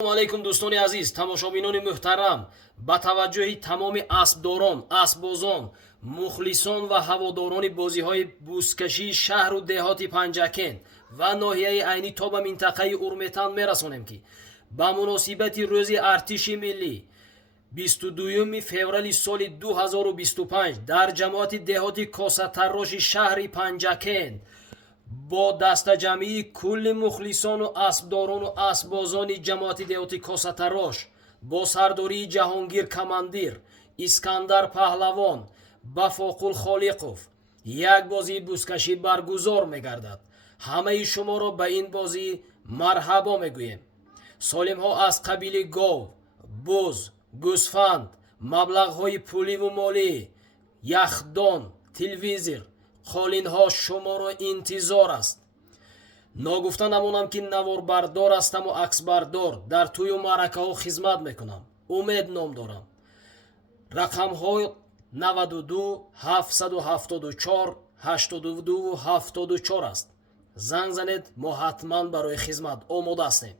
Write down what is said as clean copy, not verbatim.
السلام علیکم دوستان عزیز، تماشابینان محترم. با توجه تمام اسبداران، اسببازان، مخلصان و هواداران بازی‌های بوزکشی شهر و دهات پنجکن و ناحیه عینی تا به منطقه اورمتان میرسانیم که با مناسبت روز ارتش ملی 22 فوریه سال 2025 در جماعت دهات کاسه‌تراش شهر پنجکن با دست جمعی کل مخلصان و اسبداران و اسببازان جماعت دهات کاسه‌تراش با سرداری جهانگیر کماندیر اسکندر پهلوان بفاقل خالقوف یک بازی بوزکشی برگزار می‌گردد. همه شما را به این بازی مرحبا میگوییم. سالم ها از قبیل گاو، بز، گوسفند، مبلغ های پولی و مالی، یخدان، تلویزر، خالین ها شما را انتظار است. ناگفته نمانم که نوار بردار هستم و عکس بردار در توی و معرکه ها خدمت میکنم. امید نام دارم. رقم های 92 774 82 74 است. زنگ زنید، ما حتما برای خدمت آماده هستیم.